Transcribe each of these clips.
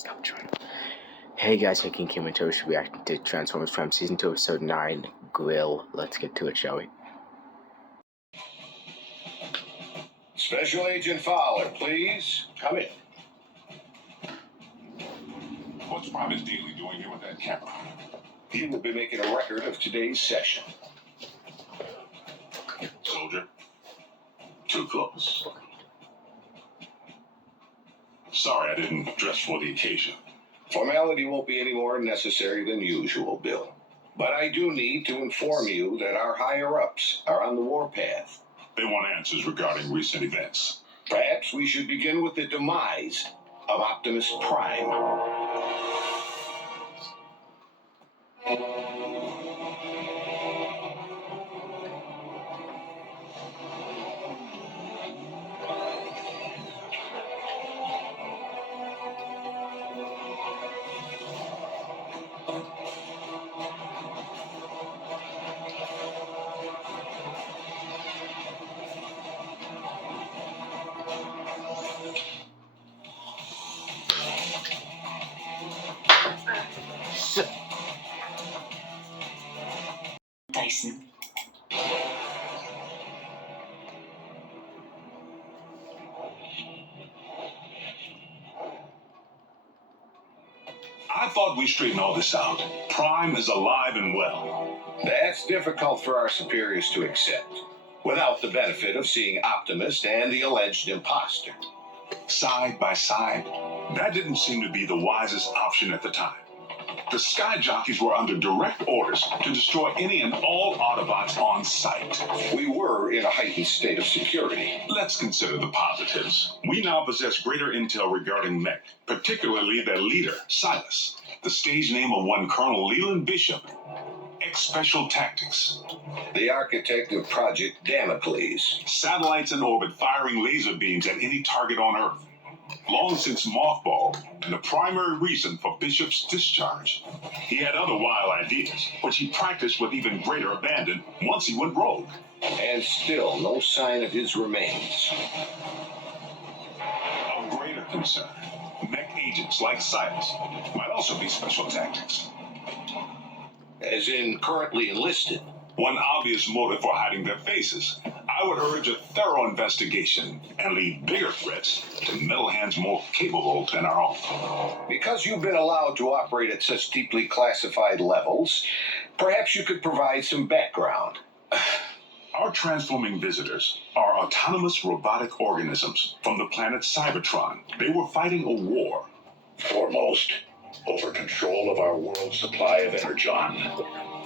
Stop trying. Hey guys, Hiking Kim and Tosh reacting to Transformers Prime Season 2 Episode 9, Grill. Let's get to it, shall we? Special Agent Fowler, please. Come in. What's Private Daily doing here with that camera? He will be making a record of today's session. Soldier, too close. Sorry I didn't dress for the occasion. Formality won't be any more necessary than usual, Bill. But I do need to inform you that our higher-ups are on the warpath. They want answers regarding recent events. Perhaps we should begin with the demise of Optimus Prime. Dyson. I thought we straightened all this out. Prime is alive and well. That's difficult for our superiors to accept, without the benefit of seeing Optimus and the alleged imposter. Side by side, that didn't seem to be the wisest option at the time. The Sky Jockeys were under direct orders to destroy any and all Autobots on sight. We were in a heightened state of security. Let's consider the positives. We now possess greater intel regarding Mech, particularly their leader, Silas, the stage name of one Colonel Leland Bishop. Ex-Special Tactics. The architect of Project Damocles. Satellites in orbit firing laser beams at any target on Earth. Long since mothballed, and the primary reason for Bishop's discharge. He had other wild ideas, which he practiced with even greater abandon once he went rogue. And still no sign of his remains. Of greater concern, Mech agents like Silas might also be special tactics. As in currently enlisted. One obvious motive for hiding their faces. I would urge a thorough investigation and leave bigger threats to metal hands more capable than our own. Because you've been allowed to operate at such deeply classified levels, perhaps you could provide some background. Our transforming visitors are autonomous robotic organisms from the planet Cybertron. They were fighting a war. Foremost, over control of our world's supply of energon,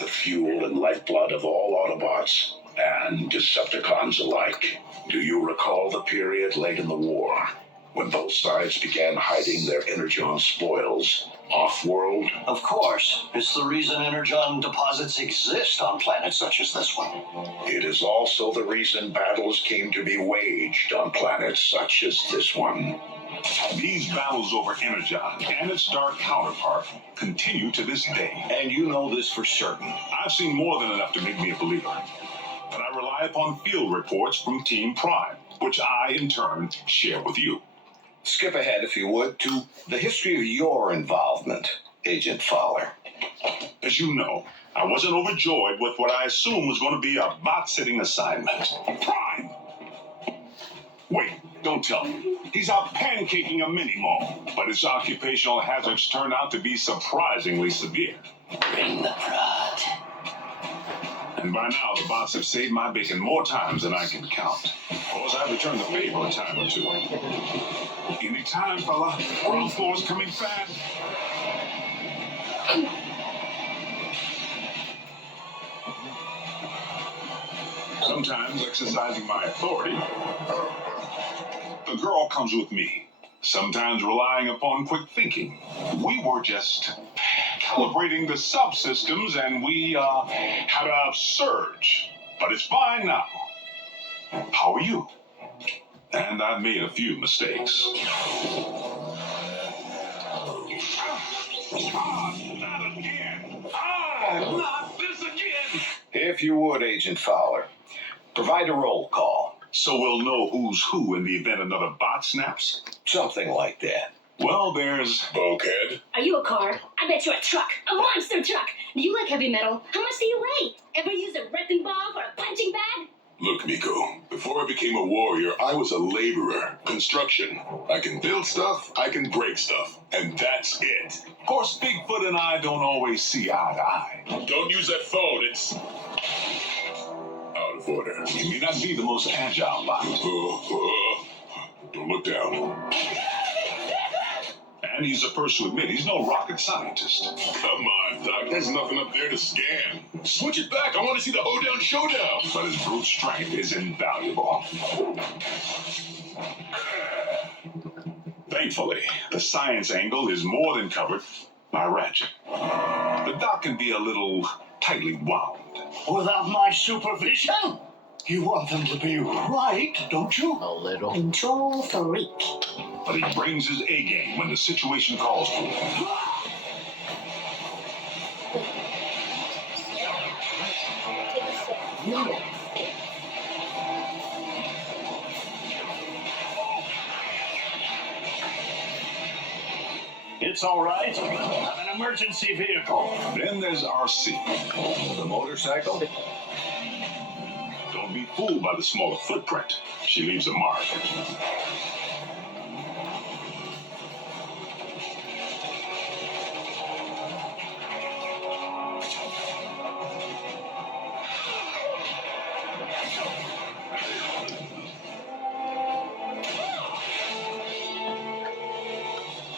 the fuel and lifeblood of all Autobots and Decepticons alike. Do you recall the period late in the war when both sides began hiding their energon spoils off-world? Of course. It's the reason energon deposits exist on planets such as this one. It is also the reason battles came to be waged on planets such as this one. These battles over Energon and its dark counterpart continue to this day. And you know this for certain. I've seen more than enough to make me a believer. But I rely upon field reports from Team Prime, which I, in turn, share with you. Skip ahead, if you would, to the history of your involvement, Agent Fowler. As you know, I wasn't overjoyed with what I assumed was going to be a bot-sitting assignment. Prime! Wait, don't tell me. He's out pancaking a mini-mall, but his occupational hazards turn out to be surprisingly severe. Bring the prod. And by now, the bots have saved my bacon more times than I can count. Of course, I've returned the favor a time or two. Any time, fella. Ground floor's coming fast. Sometimes exercising my authority, the girl comes with me. Sometimes relying upon quick thinking. We were just calibrating the subsystems and we had a surge. But it's fine now. How are you? And I've made a few mistakes. Not again. Not this again. If you would, Agent Fowler, provide a roll call. So we'll know who's who in the event another bot snaps? Something like that. Well, there's... Bulkhead? Are you a car? I bet you're a truck. A monster truck. Do you like heavy metal? How much do you weigh? Ever use a wrecking ball for a punching bag? Look, Miko, before I became a warrior, I was a laborer. Construction. I can build stuff, I can break stuff, and that's it. Of course, Bigfoot and I don't always see eye to eye. Don't use that phone, it's out of order. He may not be the most agile lot. Don't look down. And he's the first to admit he's no rocket scientist. Come on, Doc, there's nothing up there to scan. Switch it back, I want to see the hoedown showdown. But his brute strength is invaluable. Thankfully, the science angle is more than covered by Ratchet. The doc can be a little tightly wound. Without my supervision? You want them to be right, don't you? A little. Control freak. But he brings his A game when the situation calls for it. It's all right. I'm an emergency vehicle. Then there's RC. The motorcycle? Don't be fooled by the smaller footprint. She leaves a mark.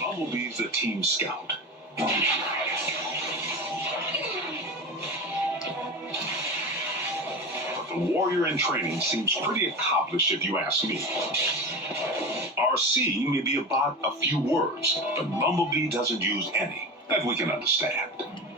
Bumblebee's a team scout. But the warrior in training seems pretty accomplished if you ask me. RC may be about a few words, but Bumblebee doesn't use any that we can understand.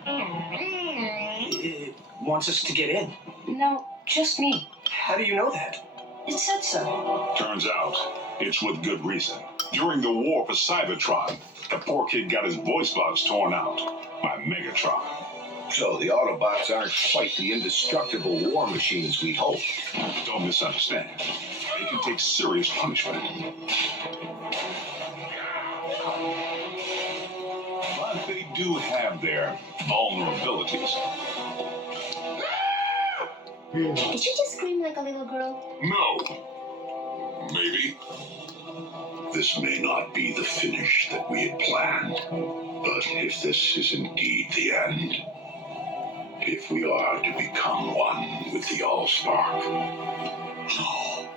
It wants us to get in. No, just me. How do you know that? It said so. Turns out, it's with good reason. During the war for Cybertron, the poor kid got his voice box torn out by Megatron. So the Autobots aren't quite the indestructible war machines we hoped. Don't misunderstand. They can take serious punishment. But they do have their vulnerabilities. Did you just scream like a little girl? No. Maybe. This may not be the finish that we had planned, but if this is indeed the end, if we are to become one with the Allspark. No.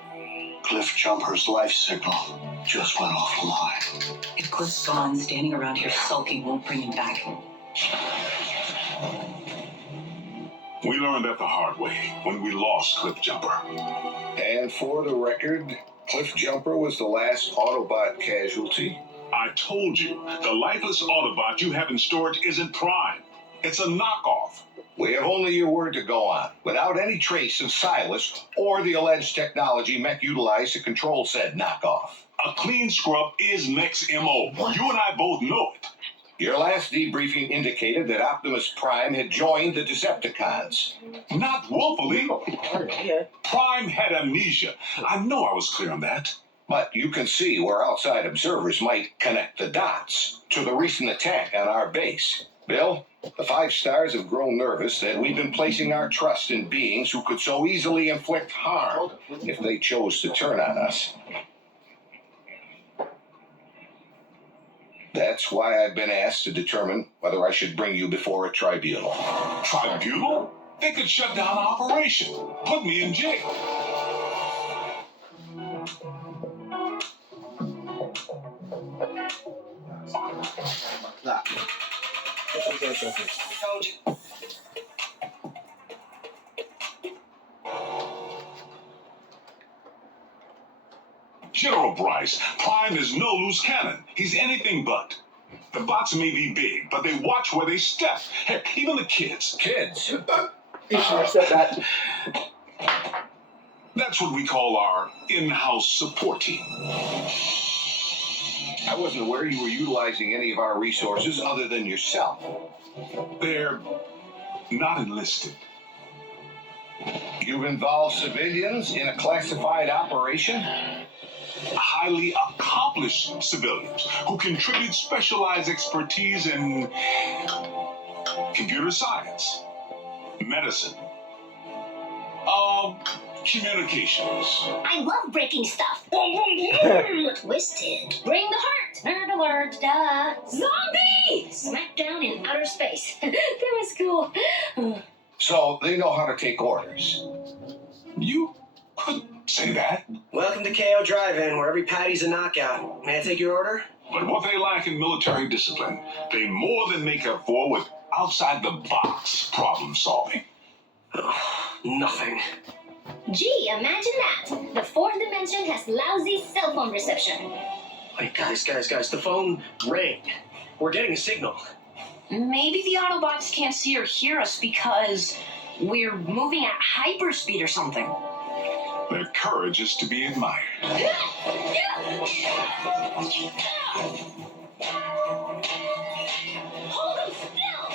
Cliff Jumper's life signal just went offline. If Cliff's gone, standing around here sulking won't bring him back. We learned that the hard way when we lost Cliff Jumper. And for the record, Cliff Jumper was the last Autobot casualty. I told you, the lifeless Autobot you have in storage isn't Prime. It's a knockoff. We have only your word to go on, without any trace of Silas or the alleged technology Mech utilized to control said knockoff. A clean scrub is Mech's MO. You and I both know it. Your last debriefing indicated that Optimus Prime had joined the Decepticons. Not willfully. Prime had amnesia. I know I was clear on that. But you can see where outside observers might connect the dots to the recent attack on our base. Bill, the 5 stars have grown nervous that we've been placing our trust in beings who could so easily inflict harm if they chose to turn on us. That's why I've been asked to determine whether I should bring you before a tribunal. Tribunal? They could shut down operation. Put me in jail. Told you. General Bryce, Prime is no loose cannon. He's anything but. The bots may be big, but they watch where they step. Heck, even the kids. Kids? You should have said that. That's what we call our in-house support team. I wasn't aware you were utilizing any of our resources other than yourself. They're not enlisted. You've involved civilians in a classified operation? highly accomplished civilians who contribute specialized expertise in computer science, medicine, communications. I love breaking stuff. Twisted. Bring the heart. Nerd alert. Duh. Zombie! Smackdown in outer space. That was cool. So they know how to take orders. You could say that. Welcome to KO Drive-In, where every patty's a knockout. May I take your order? But what they lack in military discipline, they more than make up for with outside-the-box problem solving. Nothing. Gee, imagine that. The fourth dimension has lousy cell phone reception. Wait, guys, the phone rang. We're getting a signal. Maybe the Autobots can't see or hear us because we're moving at hyperspeed or something. Their courage is to be admired. Hold them still!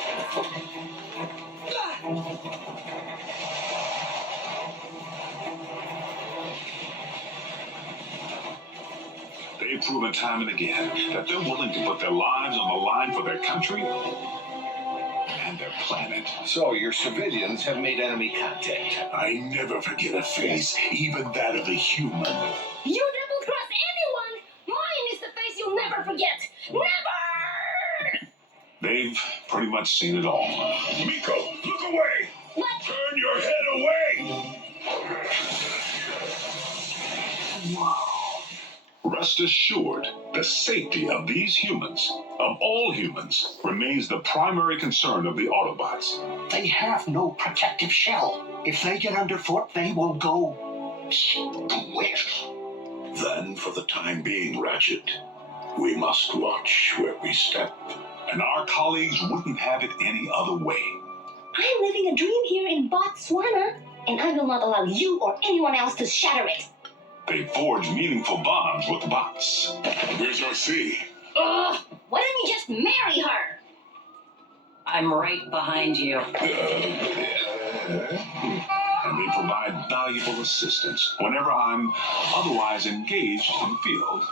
They've proven time and again that they're willing to put their lives on the line for their country and their planet. So your civilians have made enemy contact. I never forget a face, even that of a human. You double-cross anyone! Mine is the face you'll never forget! Never! They've pretty much seen it all. Miko, look away! What? Turn your head away! Rest assured, the safety of these humans, of all humans, remains the primary concern of the Autobots. They have no protective shell. If they get underfoot, they will go squish. Then, for the time being, Ratchet, we must watch where we step. And our colleagues wouldn't have it any other way. I'm living a dream here in Botswana, and I will not allow you or anyone else to shatter it. They forged meaningful bonds with the bots. Where's our C? Ugh! Why don't you just marry her? I'm right behind you. And they provide valuable assistance whenever I'm otherwise engaged in the field.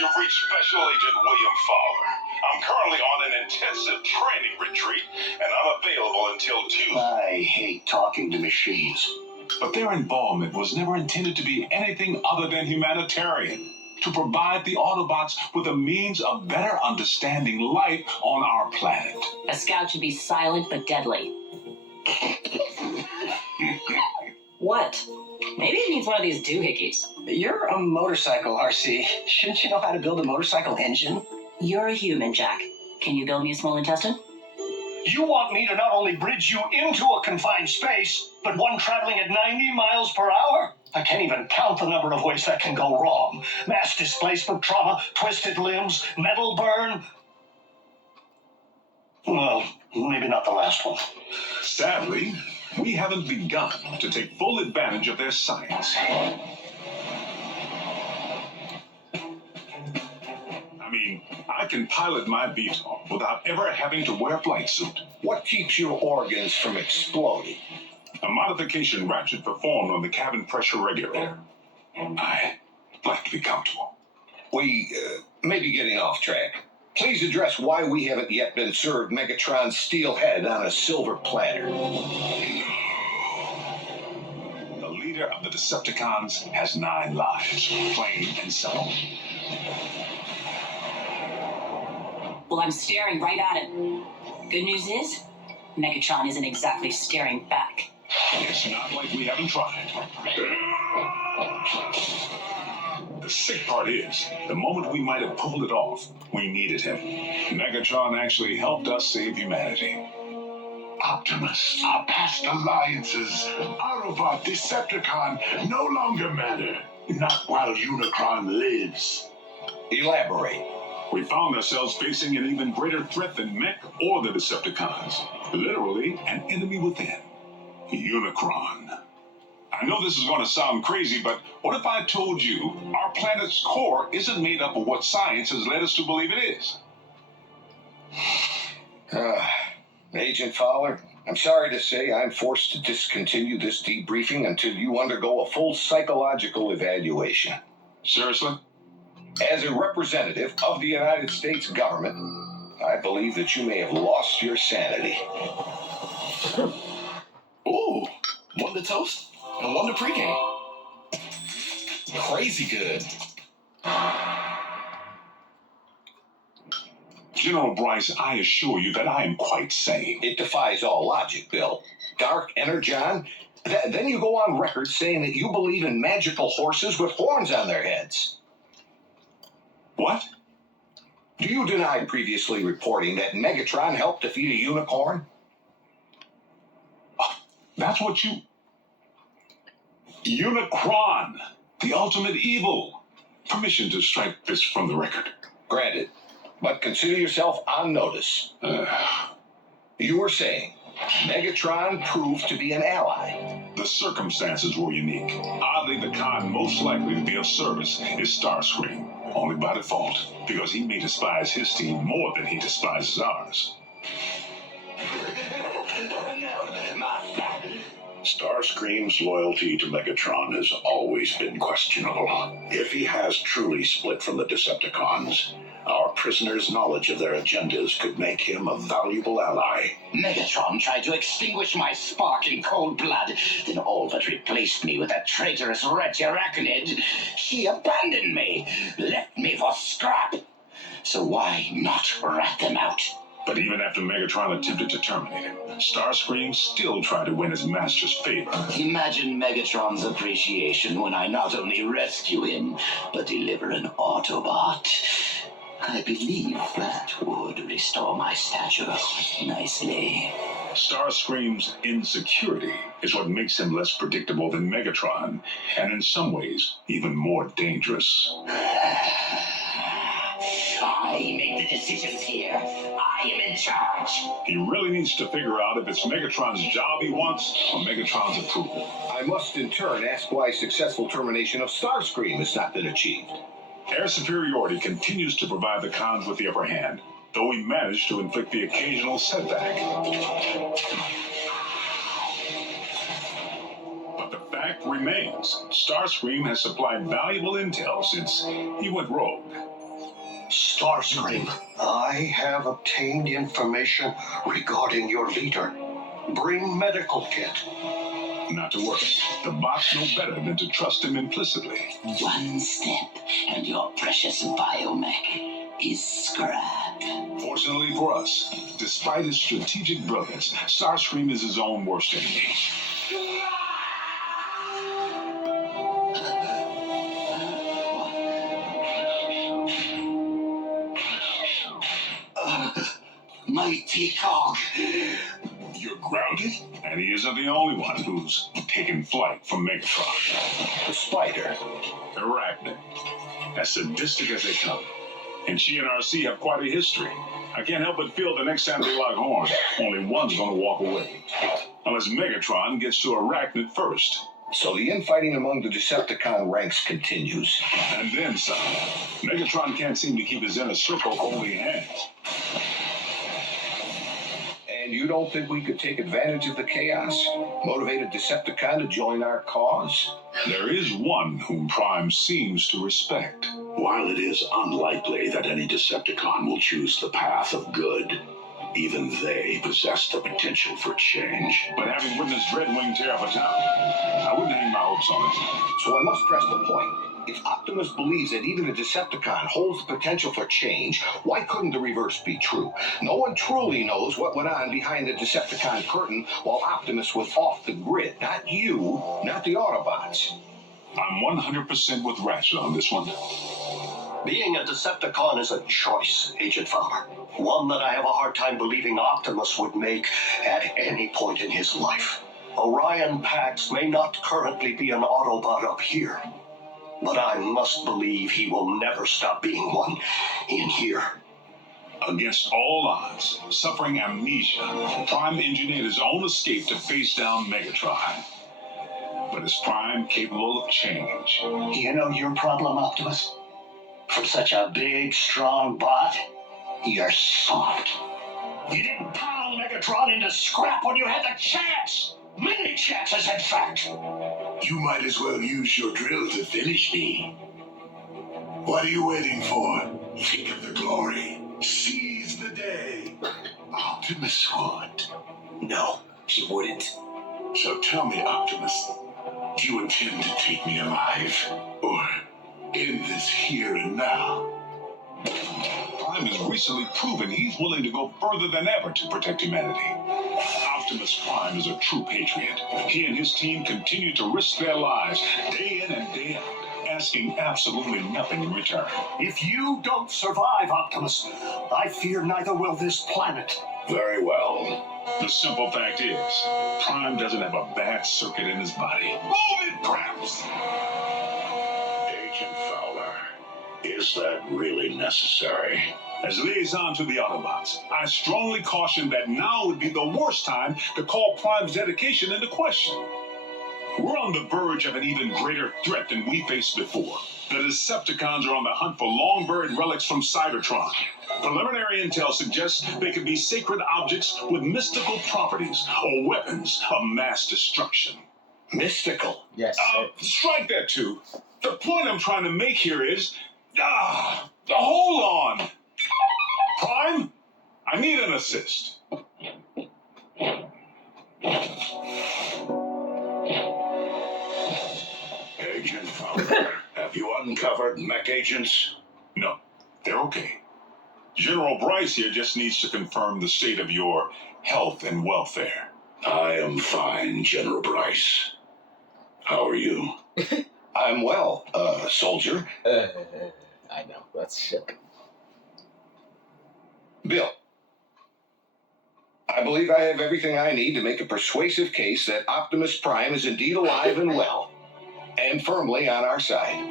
You've reached Special Agent William Fowler. I'm currently on an intensive training retreat and unavailable until Tuesday. I hate talking to machines. But their involvement was never intended to be anything other than humanitarian, to provide the Autobots with a means of better understanding life on our planet. A scout should be silent but deadly. What? Maybe it needs one of these doohickeys. You're a motorcycle, RC. Shouldn't you know how to build a motorcycle engine? You're a human, Jack. Can you build me a small intestine? You want me to not only bridge you into a confined space, but one traveling at 90 miles per hour? I can't even count the number of ways that can go wrong. Mass displacement trauma, twisted limbs, metal burn. Well, maybe not the last one. Sadly, we haven't begun to take full advantage of their science. I mean, I can pilot my VTOL without ever having to wear a flight suit. What keeps your organs from exploding? A modification Ratchet performed on the cabin pressure regulator. I like to be comfortable. We may be getting off track. Please address why we haven't yet been served Megatron's steel head on a silver platter. The leader of the Decepticons has 9 lives, plain and simple. Well, I'm staring right at it. Good news is, Megatron isn't exactly staring back. It's not like we haven't tried. The sick part is, the moment we might have pulled it off, we needed him. Megatron actually helped us save humanity. Optimus, our past alliances, Autobot, Decepticon, no longer matter. Not while Unicron lives. Elaborate. We found ourselves facing an even greater threat than Mech or the Decepticons. Literally, an enemy within. Unicron. I know this is going to sound crazy, but what if I told you our planet's core isn't made up of what science has led us to believe it is? Agent Fowler, I'm sorry to say I'm forced to discontinue this debriefing until you undergo a full psychological evaluation. Seriously? As a representative of the United States government, I believe that you may have lost your sanity. Ooh, one to toast and one to pregame. Crazy good. General Bryce, I assure you that I am quite sane. It defies all logic, Bill. Dark Energon? Then you go on record saying that you believe in magical horses with horns on their heads. What? Do you deny previously reporting that Megatron helped defeat a unicorn? That's what you... Unicron! The ultimate evil! Permission to strike this from the record. Granted. But consider yourself on notice. You were saying Megatron proved to be an ally. The circumstances were unique. Oddly, the con most likely to be of service is Starscream. Only by default, because he may despise his team more than he despises ours. Starscream's loyalty to Megatron has always been questionable. If he has truly split from the Decepticons, our prisoner's knowledge of their agendas could make him a valuable ally. Megatron tried to extinguish my spark in cold blood, then all but replaced me with that traitorous wretch Arachnid. She abandoned me, left me for scrap. So why not rat them out? But even after Megatron attempted to terminate him, Starscream still tried to win his master's favor. Imagine Megatron's appreciation when I not only rescue him, but deliver an Autobot. I believe that would restore my stature nicely. Starscream's insecurity is what makes him less predictable than Megatron, and in some ways, even more dangerous. I make the decisions here. I am in charge. He really needs to figure out if it's Megatron's job he wants or Megatron's approval. I must in turn ask why successful termination of Starscream has not been achieved. Air superiority continues to provide the cons with the upper hand, though we manage to inflict the occasional setback. But the fact remains, Starscream has supplied valuable intel since he went rogue. Starscream, I have obtained information regarding your leader. Bring medical kit. Not to worry. The bots know better than to trust him implicitly. One step, and your precious biomech is scrap. Fortunately for us, despite his strategic brilliance, Starscream is his own worst enemy. Mighty cog. You're grounded, and he isn't the only one who's taken flight from Megatron. The spider. Arachnid. As sadistic as they come. And she and RC have quite a history. I can't help but feel the next time they lock horns, only one's gonna walk away. Unless Megatron gets to Arachnid first. So the infighting among the Decepticon ranks continues. And then some. Megatron can't seem to keep his inner circle holding hands. And you don't think we could take advantage of the chaos? Motivate a Decepticon to join our cause? There is one whom Prime seems to respect. While it is unlikely that any Decepticon will choose the path of good, even they possess the potential for change. But having witnessed Dreadwing tear up a town, I wouldn't hang my hopes on it. So I must press the point. If Optimus believes that even a Decepticon holds the potential for change, why couldn't the reverse be true? No one truly knows what went on behind the Decepticon curtain while Optimus was off the grid. Not you, not the Autobots. I'm 100% with Ratchet on this one. Being a Decepticon is a choice, Agent Fowler. One that I have a hard time believing Optimus would make at any point in his life. Orion Pax may not currently be an Autobot up here, but I must believe he will never stop being one in here. Against all odds, suffering amnesia, Prime engineered his own escape to face down Megatron. But is Prime capable of change? You know your problem, Optimus? For such a big, strong bot, you're soft. You didn't pound Megatron into scrap when you had the chance! Many chances, in fact! You might as well use your drill to finish me. What are you waiting for? Think of the glory. Seize the day. Optimus would. No, he wouldn't. So tell me, Optimus, do you intend to take me alive? Or end this here and now? Prime has recently proven he's willing to go further than ever to protect humanity. Optimus Prime is a true patriot. He and his team continue to risk their lives day in and day out, asking absolutely nothing in return. If you don't survive, Optimus, I fear neither will this planet. Very well. The simple fact is, Prime doesn't have a bad circuit in his body. Move it, Gramps! Agent Fowler, is that really necessary? As liaison to the Autobots, I strongly caution that now would be the worst time to call Prime's dedication into question. We're on the verge of an even greater threat than we faced before. The Decepticons are on the hunt for long-buried relics from Cybertron. Preliminary intel suggests they could be sacred objects with mystical properties or weapons of mass destruction. Mystical. Yes. Strike that too. The point I'm trying to make here is, hold on. Prime, I need an assist. Agent Fowler, have you uncovered mech agents? No, they're okay. General Bryce here just needs to confirm the state of your health and welfare. I am fine, General Bryce. How are you? I'm well, soldier. I know, that's shook. Bill, I believe I have everything I need to make a persuasive case that Optimus Prime is indeed alive and well, and firmly on our side.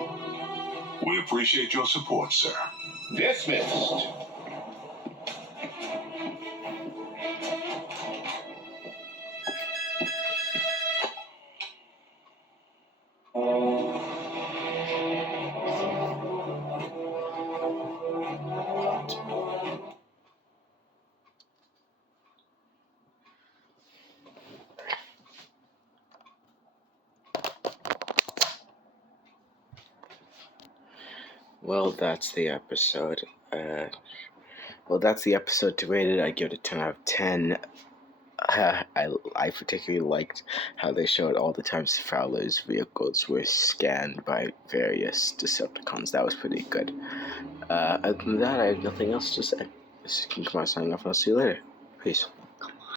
We appreciate your support, sir. Dismissed. Well, that's the episode. That's the episode to rate it. I give it a 10 out of 10. I particularly liked how they showed all the times Fowler's vehicles were scanned by various Decepticons. That was pretty good. Other than that, I have nothing else to say. This is King Kumar signing off, and I'll see you later. Peace.